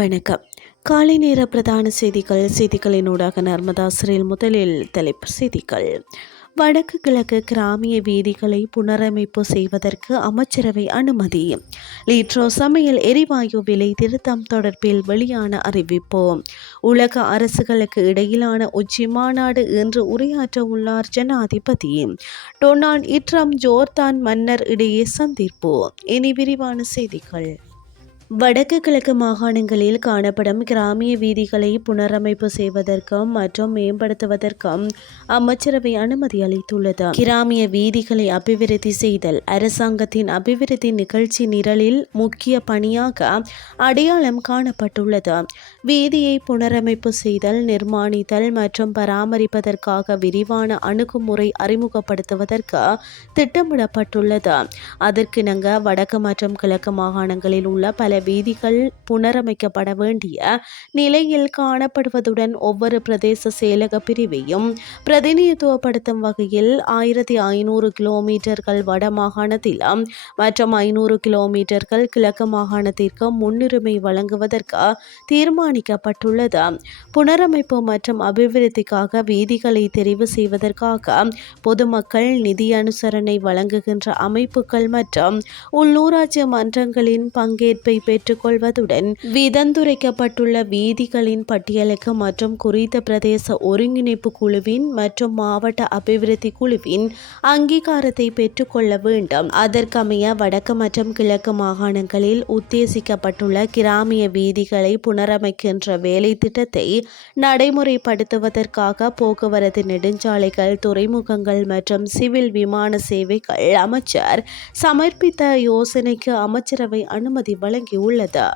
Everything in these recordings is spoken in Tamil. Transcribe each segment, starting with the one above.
வணக்கம். காலை நேர பிரதான செய்திகள் செய்திகளினூடாக ஊடாக சிறையில் முதலில் தலைப்பு செய்திகள். வடக்கு கிழக்கு கிராமிய வீதிகளை புனரமைப்பு செய்வதற்கு அமைச்சரவை அனுமதி. லீட்ரோ சமையல் எரிவாயு விலை திருத்தம் தொடர்பில் வெளியான அறிவிப்பு. உலக அரசுகளுக்கு இடையிலான உச்சி மாநாடு என்று உரையாற்ற உள்ளார் ஜனாதிபதி. டொனால்ட் இட்ரம் ஜோர்தான் மன்னர் இடையே சந்திப்பு. இனி விரிவான செய்திகள். வடக்கு கிழக்கு மாகாணங்களில் காணப்படும் கிராமிய வீதிகளை புனரமைப்பு செய்வதற்கும் மற்றும் மேம்படுத்துவதற்கும் அமைச்சரவை அனுமதி அளித்துள்ளது. கிராமிய வீதிகளை அபிவிருத்தி செய்தல் அரசாங்கத்தின் அபிவிருத்தி நிகழ்ச்சி நிரலில் முக்கிய பணியாக அடையாளம் காணப்பட்டுள்ளது. வீதியை புனரமைப்பு செய்தல் நிர்மாணித்தல் மற்றும் பராமரிப்பதற்காக விரிவான அணுகுமுறை அறிமுகப்படுத்துவதற்கு திட்டமிடப்பட்டுள்ளது. அதற்கிணங்க வடக்கு மற்றும் கிழக்கு மாகாணங்களில் உள்ள பல வீதிகள் புனரமைக்கப்பட வேண்டிய நிலையில் காணப்படுவதுடன் ஒவ்வொரு பிரதேச செயலக பிரிவையும் பிரதிநிதித்துவப்படுத்தும் வகையில் ஆயிரத்தி ஐநூறு கிலோமீட்டர்கள் வட மாகாணத்திலும் மற்றும் ஐநூறு கிலோமீட்டர்கள் கிழக்கு மாகாணத்திற்கு முன்னுரிமை வழங்குவதற்கு தீர்மானிக்கப்பட்டுள்ளது. புனரமைப்பு மற்றும் அபிவிருத்திக்காக வீதிகளை தெரிவு செய்வதற்காக பொதுமக்கள் நிதி அனுசரணை வழங்குகின்ற அமைப்புகள் மற்றும் உள்ளூராட்சி மன்றங்களின் பங்கேற்பை பெற்றுக்கொள்வதுடன் விதந்துரைக்கப்பட்டுள்ள வீதிகளின் பட்டியலுக்கு மற்றும் குறித்த பிரதேச ஒருங்கிணைப்பு குழுவின் மற்றும் மாவட்ட அபிவிருத்தி குழுவின் அங்கீகாரத்தை பெற்றுக்கொள்ள வேண்டும். அதற்கமைய வடக்கு மற்றும் கிழக்கு மாகாணங்களில் உத்தேசிக்கப்பட்டுள்ள கிராமிய வீதிகளை புனரமைக்கின்ற வேலை திட்டத்தை நடைமுறைப்படுத்துவதற்காக போக்குவரத்து நெடுஞ்சாலைகள் துறைமுகங்கள் மற்றும் சிவில் விமான சேவைகள் அமைச்சர் சமர்ப்பித்த யோசனைக்கு அமைச்சரவை அனுமதி வழங்கி உள்ளது.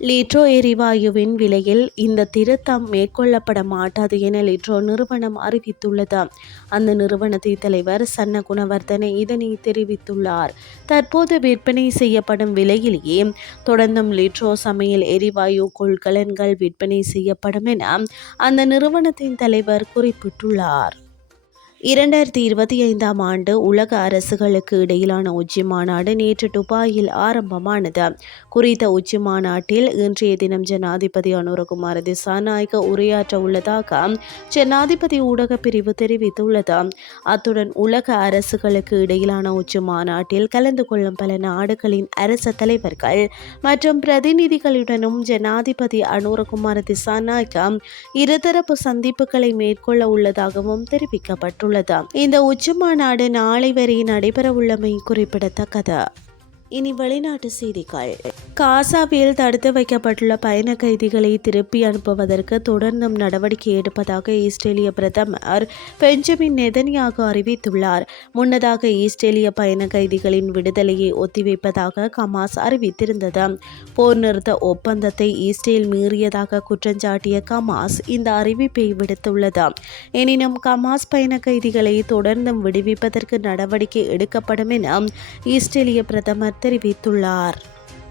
லிட்ரோ எரிவாயுவின் விலையில் இந்த திருத்தம் மேற்கொள்ளப்பட மாட்டாது என லிட்ரோ நிறுவனம் அறிவித்துள்ளது. அந்த நிறுவனத்தின் தலைவர் சன்ன குணவர்தன இதனை தெரிவித்துள்ளார். தற்போது விற்பனை செய்யப்படும் விலையிலேயே தொடர்ந்தும் லிட்ரோ சமையல் எரிவாயு கொள்கலன்கள் விற்பனை செய்யப்படும் என அந்த நிறுவனத்தின் தலைவர் குறிப்பிட்டுள்ளார். இரண்டாயிரத்தி இருபத்தி ஐந்தாம் ஆண்டு உலக அரசுகளுக்கு இடையிலான உச்சி மாநாடு நேற்று துபாயில் ஆரம்பமானது. குறித்த உச்சி மாநாட்டில் இன்றைய தினம் ஜனாதிபதி அனுரகுமார திசாநாயக்க உரையாற்ற உள்ளதாக ஜனாதிபதி ஊடக பிரிவு தெரிவித்துள்ளது. அத்துடன் உலக அரசுகளுக்கு இடையிலான உச்சி மாநாட்டில் கலந்து கொள்ளும் பல நாடுகளின் அரச தலைவர்கள் மற்றும் பிரதிநிதிகளுடனும் ஜனாதிபதி அனுரகுமார திசாநாயக்க இருதரப்பு சந்திப்புகளை மேற்கொள்ள உள்ளதாகவும் தெரிவிக்கப்பட்டுள்ளது. தெரிவிக்கப்பட்டுள்ளது இந்த உச்சி மாநாடு நாளை வரை நடைபெறவுள்ளமை குறிப்பிடத்தக்கது. இனி வெளிநாட்டு செய்திகள். காசாவில் தடுத்து வைக்கப்பட்டுள்ள பயண கைதிகளை திருப்பி அனுப்புவதற்கு தொடர்ந்தும் நடவடிக்கை எடுப்பதாக இஸ்ரேலிய பிரதமர் பெஞ்சமின் நெதன்யாக அறிவித்துள்ளார். முன்னதாக இஸ்ரேலிய பயண கைதிகளின் விடுதலையை ஒத்திவைப்பதாக கமாஸ் அறிவித்திருந்தது. போர் நிறுத்த ஒப்பந்தத்தை இஸ்ரேல் மீறியதாக குற்றஞ்சாட்டிய கமாஸ் இந்த அறிவிப்பை விடுத்துள்ளது. எனினும் கமாஸ் பயண கைதிகளை தொடர்ந்தும் விடுவிப்பதற்கு நடவடிக்கை எடுக்கப்படும் என இஸ்ரேலிய பிரதமர் தெரிவித்துள்ளார்.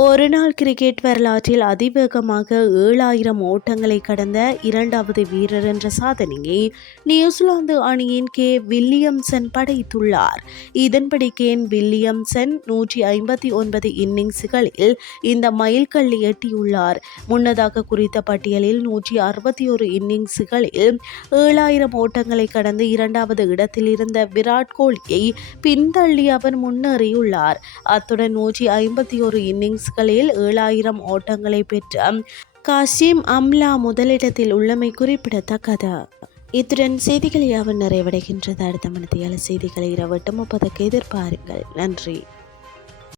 ஒரு நாள் கிரிக்கெட் வரலாற்றில் அதிவேகமாக ஏழாயிரம் ஓட்டங்களை கடந்த இரண்டாவது வீரர் என்ற சாதனையை நியூசிலாந்து அணியின் கே. வில்லியம்சன் படைத்துள்ளார். இதன்படி கேன் வில்லியம்சன் நூற்றி ஐம்பத்தி ஒன்பது இன்னிங்ஸ்களில் இந்த மைல்கல்லை எட்டியுள்ளார். முன்னதாக குறித்த பட்டியலில் நூற்றி அறுபத்தி ஒரு இன்னிங்ஸ்களில் ஏழாயிரம் ஓட்டங்களை கடந்து இரண்டாவது இடத்தில் இருந்த விராட் கோலியை பின்தள்ளி அவர் முன்னேறியுள்ளார். அத்துடன் நூற்றி ஐம்பத்தி ஒரு இன்னிங்ஸ் கேம்ஸ்களில் ஏழாயிரம் ஓட்டங்களை பெற்ற காசிம் அம்லா முதலிடத்தில் உள்ளமை குறிப்பிடத்தக்கது. இத்துடன் செய்திகள் யாவும் நிறைவடைகின்றது. அடுத்த மனதியால் செய்திகளை இரவு எட்டு முப்பதுக்கு எதிர்பாருங்கள். நன்றி.